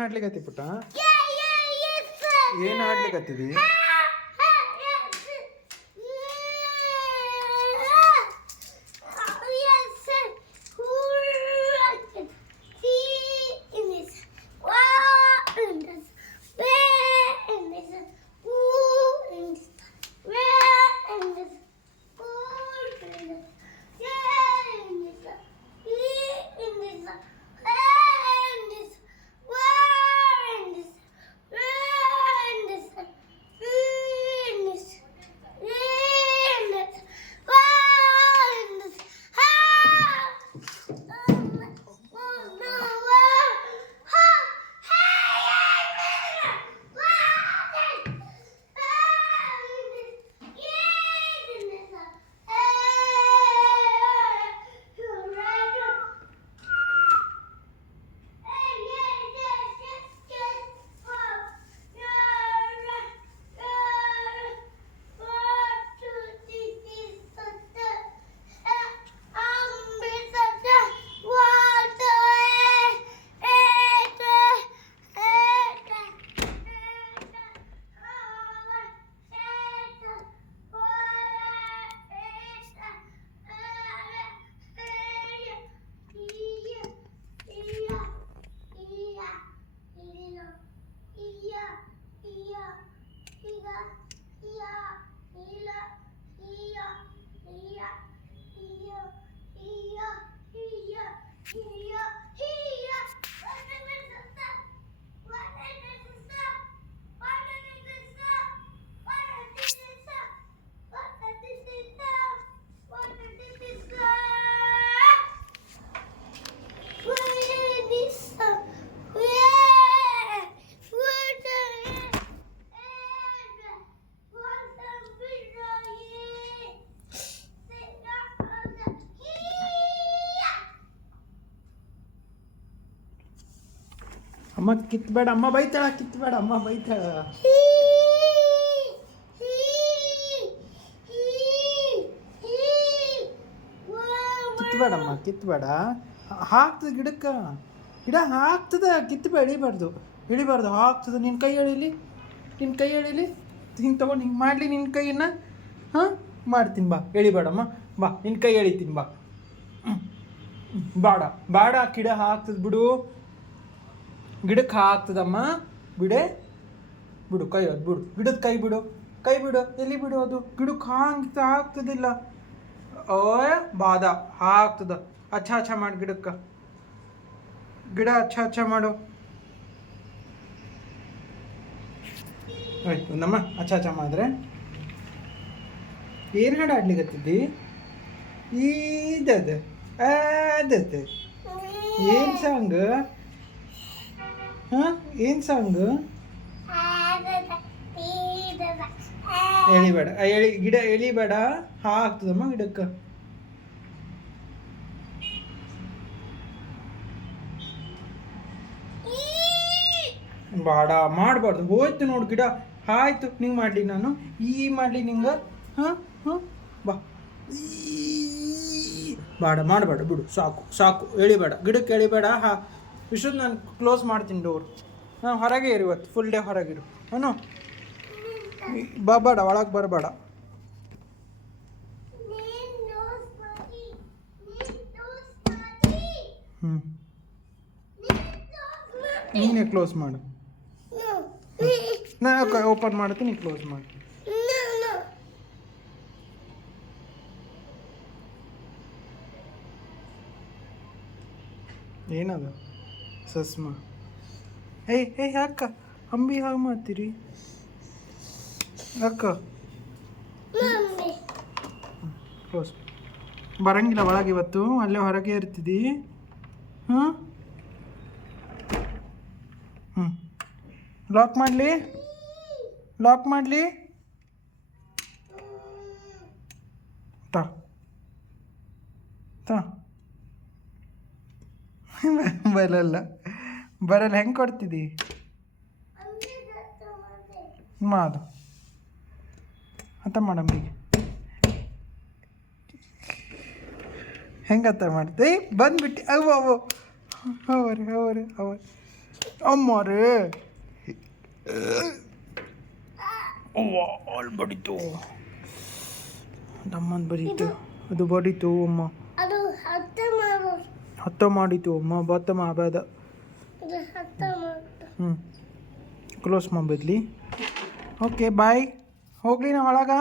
ಹಾಡ್ಲಿಕತ್ತಿ ಪುಟ್ಟ? ಏನು ಹಾಡ್ಲಿಕತ್ತಿದಿ? ಅಮ್ಮ ಕಿತ್ಬೇಡ, ಅಮ್ಮ ಬೈತಾಳ. ಕಿತ್ಬೇಡ, ಅಮ್ಮ ಬೈತಾಳ. ಕಿತ್ಬೇಡಮ್ಮ, ಕಿತ್ಬೇಡ. ಹಾಕ್ತದ ಗಿಡಕ್ಕೆ, ಗಿಡ ಹಾಕ್ತದ. ಕಿತ್ಬೇಡ, ಇಳಿಬಾರ್ದು. ಹಾಕ್ತದ. ನಿನ್ನ ಕೈ ಎಳೀಲಿ, ಹಿಂಗೆ ತೊಗೊಂಡು ಹಿಂಗೆ ಮಾಡಲಿ ನಿನ್ನ ಕೈಯನ್ನು. ಹಾಂ, ಮಾಡ್ತೀನಿ ಬಾ. ಎಳಿಬೇಡಮ್ಮ, ಬಾ. ನಿನ್ನ ಕೈ ಎಳಿತೀನಿ ಬಾ. ಬಾಡ ಗಿಡ ಹಾಕ್ತದ. ಬಿಡು, ಗಿಡಕ್ಕೆ ಹಾಕ್ತದಮ್ಮ. ಬಿಡು ಕೈ. ಅದು ಬಿಡು, ಗಿಡದ ಕೈ ಬಿಡು. ಎಲ್ಲಿ ಬಿಡು? ಅದು ಗಿಡಕ್ಕೆ ಹಾಕ್ತದಿಲ್ಲ. ಓಯ್ ಬಾದ ಹಾಕ್ತದ. ಅಚ್ಚ ಮಾಡಿ ಗಿಡಕ್ಕೆ. ಗಿಡ ಅಚ್ಚ ಮಾಡು. ಒಂದಮ್ಮ ಅಚ್ಚ ಮಾಡಿದ್ರೆ ಏನು ಹಾಡು ಆಡ್ಲಿಕತ್ತಿದ್ದಿ? ಈದದ ಅದತ್ತೆ ಏನು ಸಾಂಗ್? ಹಾಂ, ಏನು ಸಾಂಗು? ಎಳಿಬೇಡ, ಗಿಡ ಎಳಿಬೇಡ. ಹಾಕ್ತದಮ್ಮ ಗಿಡಕ್ಕೆ. ಬಾಡ ಮಾಡಬಾರ್ದು. ಹೋಯ್ತು ನೋಡು ಗಿಡ. ಆಯ್ತು, ನಿಂಗೆ ಮಾಡಲಿ ನಾನು. ಮಾಡಲಿ ನಿಂಗೆ. ಹಾಂ, ಬಾ. ಬಾಡ ಮಾಡಬೇಡ, ಬಿಡು. ಸಾಕು. ಎಳಿಬೇಡ, ಗಿಡಕ್ಕೆ ಎಳಿಬೇಡ. ಇಷ್ಟೊಂದು ನಾನು ಕ್ಲೋಸ್ ಮಾಡ್ತೀನಿ ಡೋರ್. ಹೊರಗೆ ಇರು ಇವತ್ತು. Full day ಹೊರಗಿರು. ಅನು ಬರಬೇಡ, ಒಳಗೆ ಬರಬೇಡ. ನೀನೇ ಕ್ಲೋಸ್ ಮಾಡು. ನಾನು ಓಪನ್ ಮಾಡ್ತೀನಿ, ಕ್ಲೋಸ್ ಮಾಡಿ. ಏನದು? ಸಸ್ಮ. ಏಯ್ ಅಕ್ಕ, ಅಂಬಿ ಹಾಗೆ ಮಾಡ್ತೀರಿ ಅಕ್ಕ? ಕ್ಲೋಸ್. ಬರಂಗಿಲ್ಲ ಒಳಗೆ ಇವತ್ತು. ಅಲ್ಲೇ ಹೊರಗೆ ಇರ್ತಿದ್ದಿ. ಹಾಂ, ಲಾಕ್ ಮಾಡಲಿ. ಬರಲ್ಲ. ಹೆಂಗೆ ಕೊಡ್ತಿದ್ದಿ? ಮಾಡು ಅಂತ ಮಾಡಮ್ಮಿಗೆ. ಹೆಂಗತ್ತ ಮಾಡ್ತೀವಿ? ಬಂದ್ಬಿಟ್ಟು ಅವ್ರೆ ಅಮ್ಮ ರೇ ಅವ್ವ ಅಲ್ಲಿ ಬಡಿತು ನಮ್ಮನ್ನು ಬರೀತು ಅದು ಬಡಿತು ಅಮ್ಮ ಅದು ಹತ್ತ ಮಾಡಿತು ಅಮ್ಮ ಬತ್ತ ಮಾಡಬೇಡ ಕ್ಲೋಸ್ ಮಾಡಬೇಡ್ಲಿ ಓಕೆ ಬಾಯ್ ಹೋಗ್ಲಿ ನಾ ಒಳಗ